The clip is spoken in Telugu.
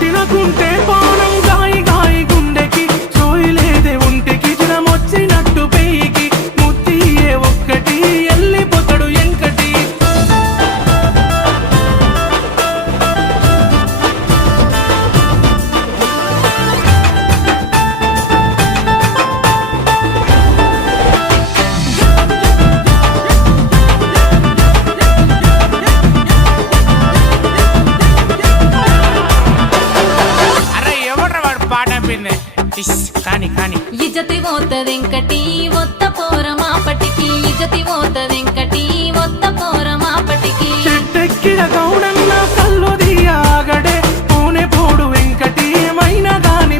తినకుంటే పానం గాయి గాయి గుండెకి సోయిలేదే ఒంటికి జ్వరమొచ్చినట్టు పెయికి ముత్తియే ఒక్కటి ఎల్లిపోతాడు ఎంకటి అరే ఎవడ్రా వాడు పాట పిందే కానీ కానీ ఇజ్జతి పోతదెంకటి ఒత్త పోర మాపటికి ఇజ్జతి పోతది